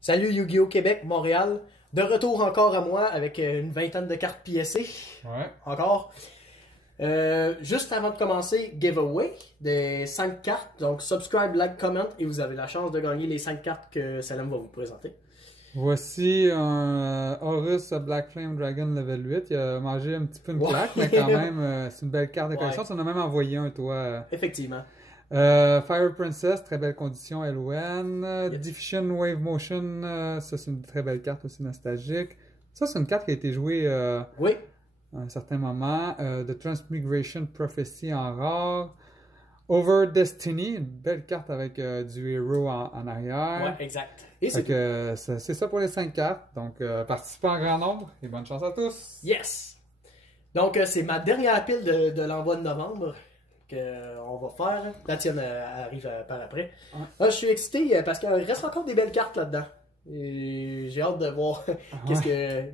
Salut Yu-Gi-Oh! Québec, Montréal. De retour encore à moi avec une vingtaine de cartes PSC. Ouais. Encore. Juste avant de commencer, giveaway des 5 cartes. Donc subscribe, like, comment et vous avez la chance de gagner les 5 cartes que Salem va vous présenter. Voici un Horus Black Flame Dragon level 8. Il a mangé un petit peu une claque, mais quand même, c'est une belle carte de collection. Tu en as même envoyé un, toi. Effectivement. Fire Princess, très belle condition, LON. Diffusion Wave Motion, ça c'est une très belle carte aussi nostalgique. Ça c'est une carte qui a été jouée Oui. à un certain moment. The Transmigration Prophecy en rare. Over Destiny, une belle carte avec du héros en arrière. Ouais, exact. Et c'est ça pour les 5 cartes. Donc, participez en grand nombre et bonne chance à tous. Yes! Donc, c'est ma dernière pile de l'envoi de novembre qu'on va faire. La tienne arrive par après. Ouais. Je suis excité parce qu'il reste encore des belles cartes là-dedans. Et j'ai hâte de voir qu'est-ce que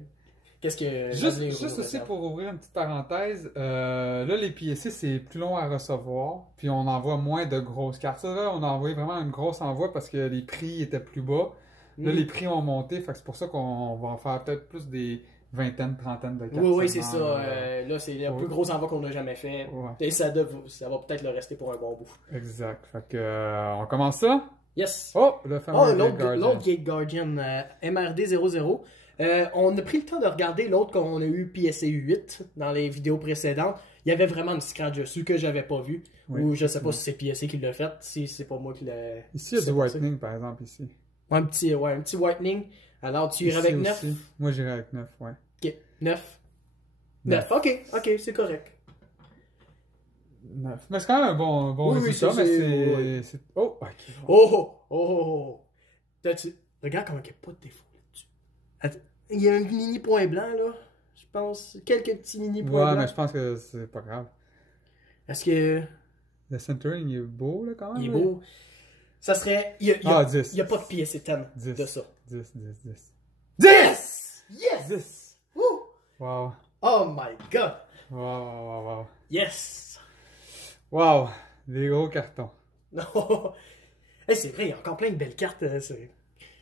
Juste aussi pour ouvrir une petite parenthèse, là les PSC c'est plus long à recevoir, puis on envoie moins de grosses cartes. Ça, là, on a envoyé vraiment une grosse envoi parce que les prix étaient plus bas. Là les prix ont monté, fait que c'est pour ça qu'on va en faire peut-être plus des vingtaines, trentaines de cartes. Oui, c'est ça. Là c'est le plus gros envoi qu'on a jamais fait. Ouais. Et ça va peut-être le rester pour un bon bout. Exact. Fait que on commence ça? Yes! Oh, le fameux l'autre Gate Guardian, MRD 00. On a pris le temps de regarder l'autre qu'on a eu PSC 8 dans les vidéos précédentes. Il y avait vraiment une scratch dessus que j'avais pas vu. Oui, ou je sais pas si c'est PSC qui l'a fait, si c'est pas moi qui l'a. Ici, il y a du whitening par exemple, ici. Un petit whitening. Alors tu irais avec 9? Aussi. Moi j'irais avec 9, ouais. Ok, 9. 9, ok, c'est correct. 9. Mais c'est quand même un bon résultat, mais c'est... Oh, ok. Oh! Regarde comment il n'y a pas de défaut là-dessus. Attends, il y a un mini point blanc là, je pense. Quelques petits mini points blancs. Ouais, mais je pense que c'est pas grave. Est-ce que... Le centering, il est beau là quand même. Il est beau. Ça serait... Il y a 10. Il n'y a pas de PSC 10 de ça. 10. 10! Yes! 10! Woo! Wow. Oh my god! Wow. Yes! Wow. Des gros cartons. Non! Hey, c'est vrai, il y a encore plein de belles cartes.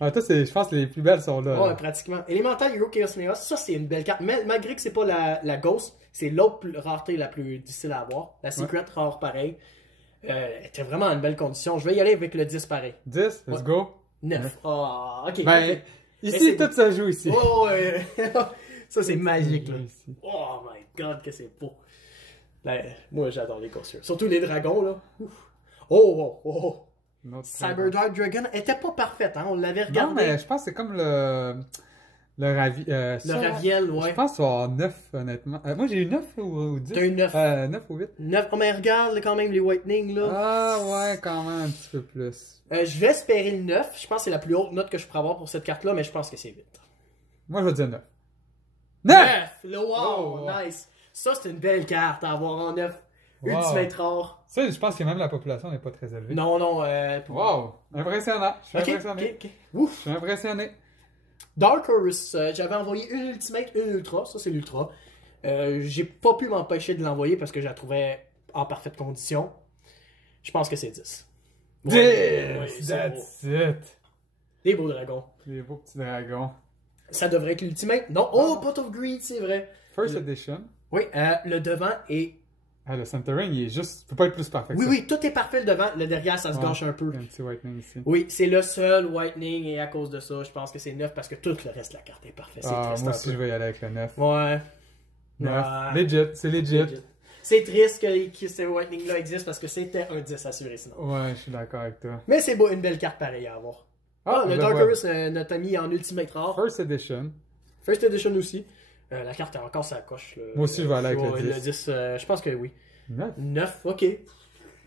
Ah, toi, je pense que les plus belles sont là. Ouais, là. pratiquement. Elemental Hero Chaos Neos, ça c'est une belle carte. Mais malgré que c'est pas la Ghost, c'est l'autre rareté la plus difficile à avoir. La Secret rare pareil. Elle était vraiment en une belle condition. Je vais y aller avec le 10 pareil. 10, let's go. 9. Ah, ok. Ben, okay. ici, tout ça joue ici. Oh, ouais. Ça c'est magique là. Ici. Oh my god, que c'est beau. Là, moi j'adore les coursiers. Surtout les dragons là. Ouf. Oh. Cyberdark Dragon était pas parfaite, hein? On l'avait regardé. Non, mais je pense que c'est comme le Raviel, ouais. Je pense que ça va avoir 9, honnêtement. Moi, j'ai eu 9 ou 10. T'as eu 9. 9 ou 8. 9. Oh, mais regarde quand même les Whitening, là. Ah, ouais, quand même, un petit peu plus. Je vais espérer le 9. Je pense que c'est la plus haute note que je pourrais avoir pour cette carte-là, mais je pense que c'est 8. Moi, je vais dire 9. 9! Le wow! Nice! Ça, c'est une belle carte à avoir en 9. Wow. Ultimate rare. Ça, je pense que même la population n'est pas très élevée. Non. Wow! Impressionnant. Je suis impressionné. Ok. Ouf! Je suis impressionné. Dark Horus, j'avais envoyé une Ultimate, une Ultra. Ça, c'est l'Ultra. J'ai pas pu m'empêcher de l'envoyer parce que je la trouvais en parfaite condition. Je pense que c'est 10. 10! That's it! Des beaux dragons. Les beaux petits dragons. Ça devrait être l'Ultimate. Non. Oh, Pot of Greed, c'est vrai. First edition. Oui, le devant est... Ah, le centering, il est juste... peut pas être plus parfait que ça. Oui, tout est parfait le devant. Le derrière, ça se gâche un peu. Il y a un petit whitening ici. Oui, c'est le seul whitening et à cause de ça, je pense que c'est 9 parce que tout le reste de la carte est parfait. Ah, moi aussi, je vais y aller avec le 9. Ouais. 9. Legit, c'est legit. C'est triste que ce whitening-là existe parce que c'était un 10 assuré sinon. Ouais, je suis d'accord avec toi. Mais c'est beau, une belle carte pareille à avoir. Le Dark Horus, notre ami en Ultimate rare. First edition. First edition aussi. La carte est encore sa coche. Là. Moi aussi, je vais aller avec le 10. Le 10, je pense que oui. 9? 9, ok.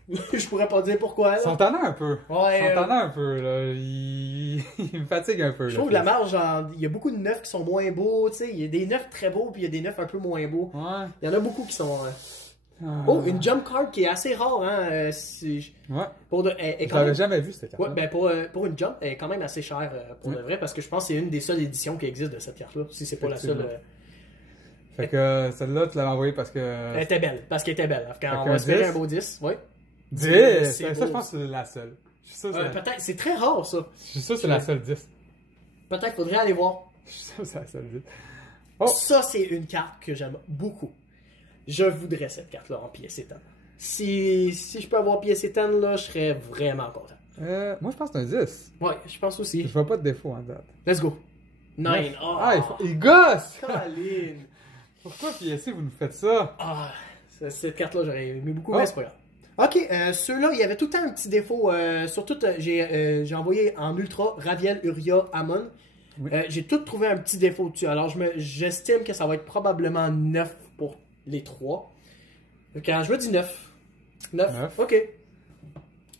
Je pourrais pas dire pourquoi. Là. Ils sont tannants un peu. Ouais, Ils sont tannants un peu, là. Ils me fatiguent un peu. Je trouve que la marge, il y a beaucoup de 9 qui sont moins beaux, tu sais. Il y a des 9 très beaux, puis il y a des 9 un peu moins beaux. Ouais. Il y en a beaucoup qui sont... Oh, une jump card qui est assez rare, hein. Ouais. Je l'avais jamais vu, cette carte. Ouais, ben pour une jump, elle est quand même assez chère pour de vrai, parce que je pense que c'est une des seules éditions qui existe de cette carte-là, si c'est pas la seule. Fait que celle-là, tu l'avais envoyée parce que... Elle était belle, parce qu'elle était belle. Quand on va espérer un beau 10, ouais. 10! Ça, je pense que c'est la seule. Je suis sûr peut-être, c'est très rare, ça. Je suis sûr que c'est la seule 10. Peut-être faudrait aller voir. Ça le dit. Oh! Ça, c'est une carte que j'aime beaucoup. Je voudrais cette carte-là en pièce étonnante. Si je peux avoir pièce étonnante, là, je serais vraiment content. Moi, je pense que c'est un 10. Ouais, je pense aussi. Je vois pas de défaut en date. Let's go. 9. Oh, Ah, il gosse! Colin. Pourquoi PSC, vous nous faites ça? Ah, cette carte-là, j'aurais aimé beaucoup, mais c'est pas grave. Ok, ceux-là, il y avait tout le temps un petit défaut. Surtout, j'ai envoyé en ultra Raviel, Uria, Amon. Oui. J'ai tout trouvé un petit défaut dessus. Alors, j'estime que ça va être probablement 9 pour les 3. Quand je me dis 9. 9. Ok.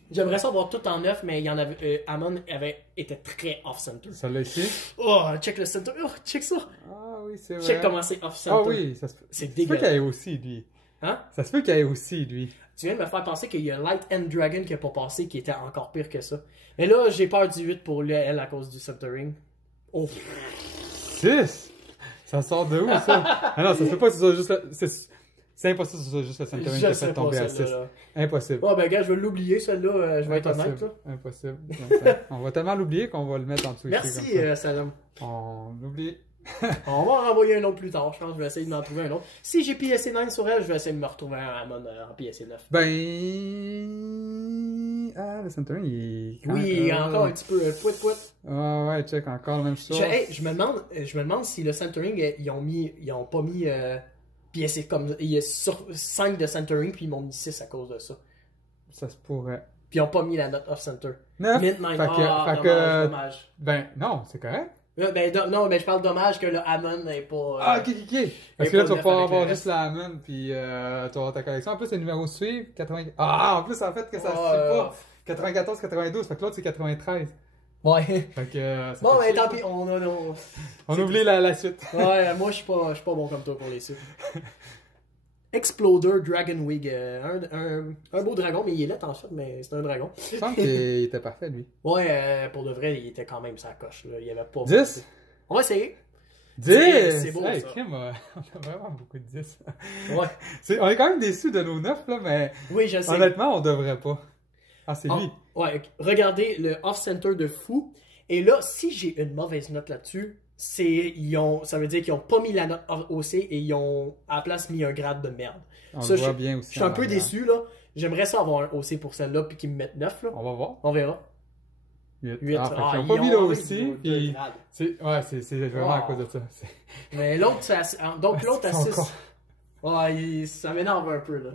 J'aimerais ça avoir tout en 9, mais il y en avait. Amon avait été très off-center. Ça l'a ici? Oh, check le center. Oh, check ça. Ah oui, c'est vrai. Check comment c'est off-center. Ah oui, ça se peut. C'est Ça se peut dégueulasse. qu'il y ait aussi, lui. Hein? Ça se peut qu'il y ait aussi, lui. Tu viens de me faire penser qu'il y a Light End Dragon qui n'a pas passé, qui était encore pire que ça. Mais là, j'ai peur du 8 pour elle à cause du centering. Oh. 6? Ça sort de où, ça? Ah non, ça se peut pas que ce soit juste... C'est impossible que ce soit juste le centering qui a fait tomber à 6. Impossible. Oh, ben, gars, je vais l'oublier, celle-là. Je vais être honnête, là. Impossible. On va tellement l'oublier qu'on va le mettre en dessous. Merci, ici, comme ça. Salam. On l'oublie. On va en renvoyer un autre plus tard. Je pense que je vais essayer d'en trouver un autre. Si j'ai PSA 9 sur elle, je vais essayer de me retrouver un Amon en PSA 9. Ah, le centering, il est... Oui, encore un petit peu pouet. Ouais, check, encore la même chose. Je me demande si le centering, ils ont pas mis PSA comme. Il y a 5 de centering, puis ils m'ont mis 6 à cause de ça. Ça se pourrait. Puis ils ont pas mis la note off-center. 9? Mint 9. Dommage. Ben, non, c'est correct. Non, mais je parle dommage que le Amon n'est pas. Ah, ok. Parce Et que là, pas tu vas neuf pouvoir avec avoir le juste la Amon, puis tu vas avoir ta collection. En plus, le numéro suivant, 80... Ah, en plus, en fait, que ça se suit pas. 94, 92, fait que l'autre, c'est 93. Ouais. Fait que... ça Bon, fait mais chier, tant ça. pis, On oublie la suite. Ouais, moi, je suis pas bon comme toi pour les suites. Exploder Dragon Wig. Un beau dragon, mais il est laid en fait, mais c'est un dragon. Je pense qu'il était parfait, lui. Ouais, pour de vrai, il était quand même sa coche. Là. Il y avait pas. 10? On va essayer. 10! C'est beau, Hey, ça. Kim, on a vraiment beaucoup de 10. Ouais. On est quand même déçus de nos 9, là, mais Oui, je sais. honnêtement, on devrait pas. Ah, c'est lui. Ouais, regardez le off-center de fou. Et là, si j'ai une mauvaise note là-dessus, ça veut dire qu'ils ont pas mis la note OC et ils ont à la place mis un grade de merde. On Ça, le voit bien aussi. Je suis un en peu arrière. déçu, là. J'aimerais ça avoir un OC pour celle-là, puis qu'ils me mettent 9, là. On va voir. On verra. 8. 8. Ah, fait qu'ils ont pas mis là aussi. Puis... grades. C'est vraiment à Wow. cause de ça. Mais l'autre, donc l'autre à C'est 6. encore- Ouais, ça m'énerve un peu, là.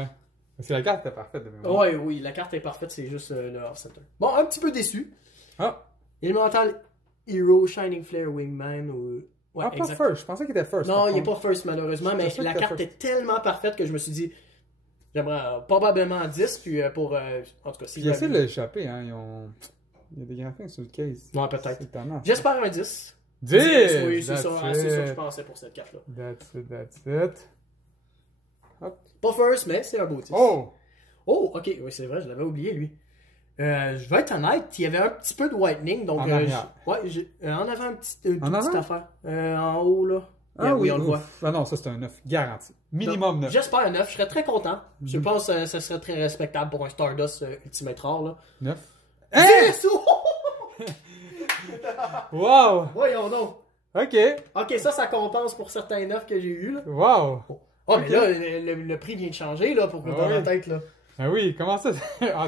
Ouais. Parce que la carte était parfaite de mémoire. Ouais, oui, la carte est parfaite, c'est juste le off-center. Bon, un petit peu déçu. Ah, Elemental Hero, Shining Flare, Wingman ou. Ouais, ah pas exact. first. Je pensais qu'il était first. Non, par il n'est contre. pas first malheureusement, mais J'étais sûr la qu'il était carte first. est tellement parfaite que je me suis dit, j'aimerais probablement 10, puis pour. En tout cas, si J'ai essayé de l'échapper, hein. Il y a des graphiques sur le case. Ouais, peut-être. C'est étonnant. J'espère un 10. 10! Oui, c'est That's ça, c'est ça que je it. pensais pour cette carte-là. That's it. Pas first, mais c'est un beau 10. Oh! Oh, ok, oui, c'est vrai, je l'avais oublié, lui. Je vais être honnête, il y avait un petit peu de whitening, donc. En arrière. En avant une En petite avant? affaire. En haut, là. Ah oui, on le voit. Ah non, ça c'est un 9. Garanti. Minimum 9. J'espère un 9, je serais très content. Je pense que ça serait très respectable pour un Stardust Ultimate Rare, là. 9. 10! Wow! Voyons donc. Ok. Ok, ça compense pour certains 9 que j'ai eu là. Wow! Oh, mais là, le prix vient de changer, là, pour que dans la tête, là. Ah oui, comment ça? En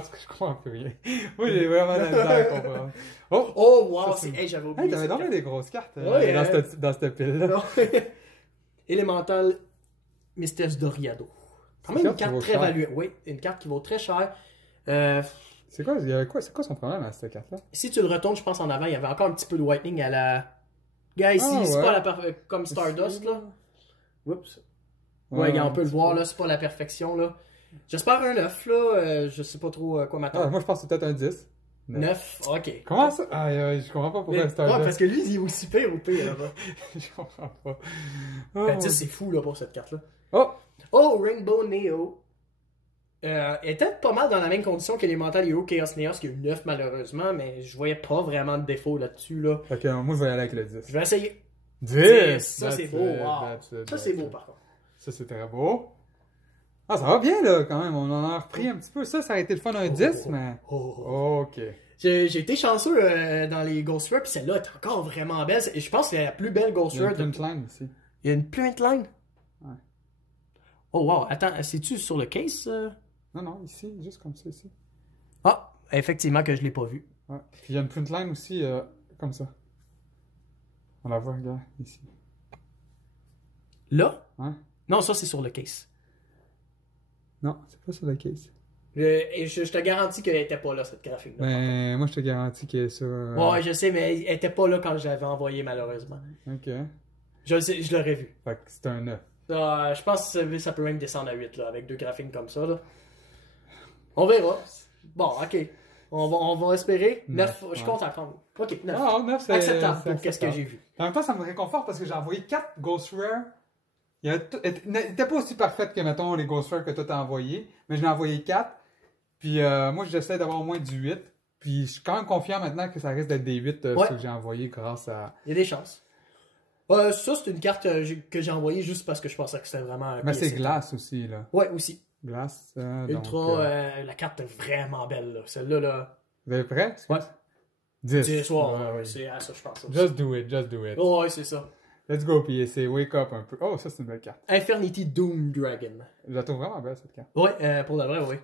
tout cas, je comprends plus rien. Moi, j'ai vraiment la misère à comprendre. Oh! Oh, wow, Ça, c'est- hey, j'avais oublié. Hey, t'avais cette dormi carte. des grosses cartes Ouais, dans cette pile-là. Non. Elemental Mystère Doriado. Quand même Une une carte qui carte vaut très cher. valuée. Oui, une carte qui vaut très cher. C'est quoi son problème à cette carte-là? Si tu le retournes, je pense en avant, il y avait encore un petit peu de whitening à la. Gars, ici, Ah, c'est ouais. pas comme Stardust, là. Oups. Ouais, gars, on peut le voir, là, c'est pas la perfection, là. J'espère un 9, là. Je sais pas trop quoi Ah, m'attendre. moi, je pense que c'est peut-être un 10. 9, ok. Comment ça? Ah, je comprends pas pourquoi Ouais, Stardust. parce que lui, il est aussi pire ou pire, là. Je comprends pas. Ben, 10, c'est fou, là, pour cette carte-là. Oh! Oh, Rainbow Neo. Était pas mal dans la même condition que les Mental Hero Chaos Neos, qui a eu 9 malheureusement, mais je voyais pas vraiment de défaut là-dessus. Là. Fait que moi, je vais y aller avec le 10. Je vais essayer. 10! Ça, c'est beau. Wow. Ça, c'est beau, par contre. Ça, c'est très beau. Ah, ça va bien, là, quand même. On en a repris un petit peu. Ça aurait été le fun un 10, mais... Oh. Ok. J'ai été chanceux dans les Ghost Rare, puis celle-là est encore vraiment belle. Et je pense que c'est la plus belle Ghost Il y a Rare. une print line aussi. Il y a une print line? Ouais. Oh wow, attends, c'est-tu sur le case? Non, non, ici, juste comme ça, ici. Ah, effectivement que je l'ai pas vu. Ouais. Puis il y a une print line aussi, comme ça. On la voit, regarde, ici. Là? Ouais. Non, ça c'est sur le case. Non, c'est pas sur la case. Et je te garantis qu'elle était pas là, cette graphique-là. Mais moi, je te garantis qu'elle est sur... Ouais, je sais, mais elle était pas là quand je l'avais envoyé, malheureusement. Ok. Je le sais, je l'aurais vu. Fait que c'est un 9. Je pense que ça peut même descendre à 8, là, avec deux graphiques comme ça, là. On verra. Bon, ok. On va espérer. 9, je compte à prendre. Ok, 9. Non, 9, c'est Acceptable pour c'est qu'est-ce que acceptable. j'ai vu. En même temps, ça me réconforte parce que j'ai envoyé 4 Ghost Rare. Elle n'était pas aussi parfaite que, mettons, les Ghost Rare que toi t'as envoyé, mais j'en ai envoyé 4. Puis moi, j'essaie d'avoir au moins du 8. Puis je suis quand même confiant maintenant que ça risque d'être des 8 Ouais. ceux que j'ai envoyés grâce à... Il y a des chances. Ça, c'est une carte que j'ai envoyée juste parce que je pensais que c'était vraiment un Mais c'est PSC. glace aussi, là. Ouais, aussi. Glace, Ultra, donc... la carte est vraiment belle, là. Celle-là, là. Vous êtes prêts? Ouais. 10. 10, ouais, c'est à ça, je pense. Aussi. Just do it, just do it. Oh, ouais, c'est ça. Let's go, PSC, wake up un peu. Oh, ça, c'est une belle carte. Infernity Doom Dragon. Je la trouve vraiment belle, cette carte. Ouais, pour de vrai, oui.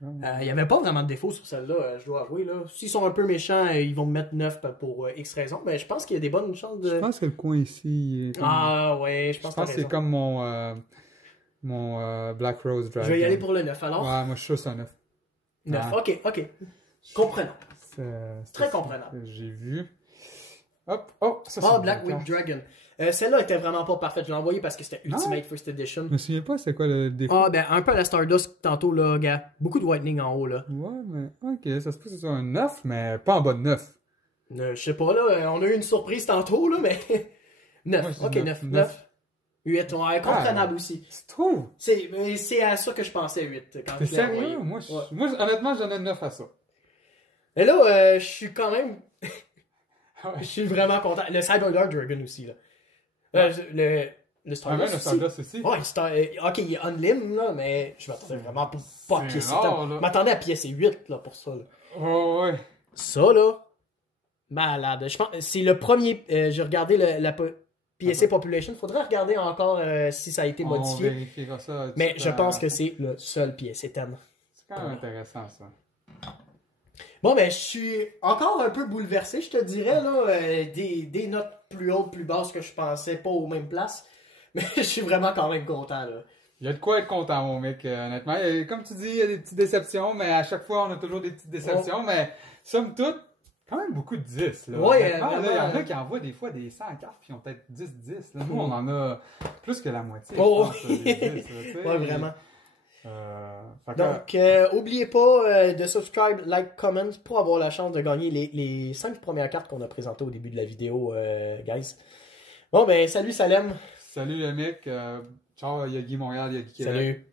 Il n'y avait pas vraiment de défaut sur celle-là, je dois avouer. Là. S'ils sont un peu méchants, ils vont me mettre 9 pour X raisons, mais je pense qu'il y a des bonnes chances de... Je pense que le coin ici... est comme- Ah ouais, je je pense pense que que t'as c'est raison. comme mon Black Rose Dragon. Je vais y aller pour le 9 alors. Ouais, moi, je suis sûr que c'est un 9. 9, Ouais. ok. Comprenant. C'est Très ça comprenable. que j'ai vu. Hop, oh, ça c'est Ah, une Black belle Wing carte. Dragon. Celle-là était vraiment pas parfaite. Je l'ai envoyée parce que c'était Ultimate First Edition. Je me souviens pas c'est quoi le défaut. Ah, ben un peu à la Stardust tantôt, là, gars. Beaucoup de whitening en haut, là. Ouais, mais ok, ça se peut que ce soit un 9, mais pas en bas de 9. Je sais pas, là, on a eu une surprise tantôt, là, mais... 9, Ouais, c'est ok, 9. 9. 9. 8, ouais, comprenable aussi. Tu trouves? C'est à ça que je pensais, 8. Quand T'es je l'ai envoyé. sérieux? Moi, Ouais. moi, honnêtement, j'en ai 9 à ça. Mais là, je suis quand même... Ah Je ouais. suis vraiment content. Le Cyber Dark Dragon aussi, là. Le Ah, même Stardust le aussi. Stardust aussi. Ouais, ok, il est unlim, là, mais je m'attendais vraiment pas à C'est piécer rare, tant. là. Je m'attendais à piécer 8, là, pour ça, là. Oh, ouais. Ça, là, malade. Je pense, c'est le premier... j'ai regardé la PSA Population. Faudrait regarder encore si ça a été On modifié. vérifiera ça. Mais je pense que c'est le seul PSA 10. C'est quand même intéressant, ça. Bon, ben, je suis encore un peu bouleversé, je te dirais, là. Des notes plus hautes, plus basses que je pensais, pas aux mêmes places. Mais je suis vraiment quand même content, là. Il y a de quoi être content, mon mec, honnêtement. Comme tu dis, il y a des petites déceptions, mais à chaque fois, on a toujours des petites déceptions. Mais, somme toute, quand même beaucoup de 10. Là. Ouais, Honnêtement, là, il y en vraiment. a qui envoient des fois des 100 cartes, puis ils ont peut-être 10-10. Là. Nous, on en a plus que la moitié. Oh, je pense, des 10, là, tu sais. Ouais, vraiment. Fait que- Donc, oubliez pas de subscribe, like, comment pour avoir la chance de gagner les 5 premières cartes qu'on a présentées au début de la vidéo, guys. Bon, ben, salut Salem. Salut, le mec. Ciao, il y a Guy Montréal, il y a Guy Québec. Salut.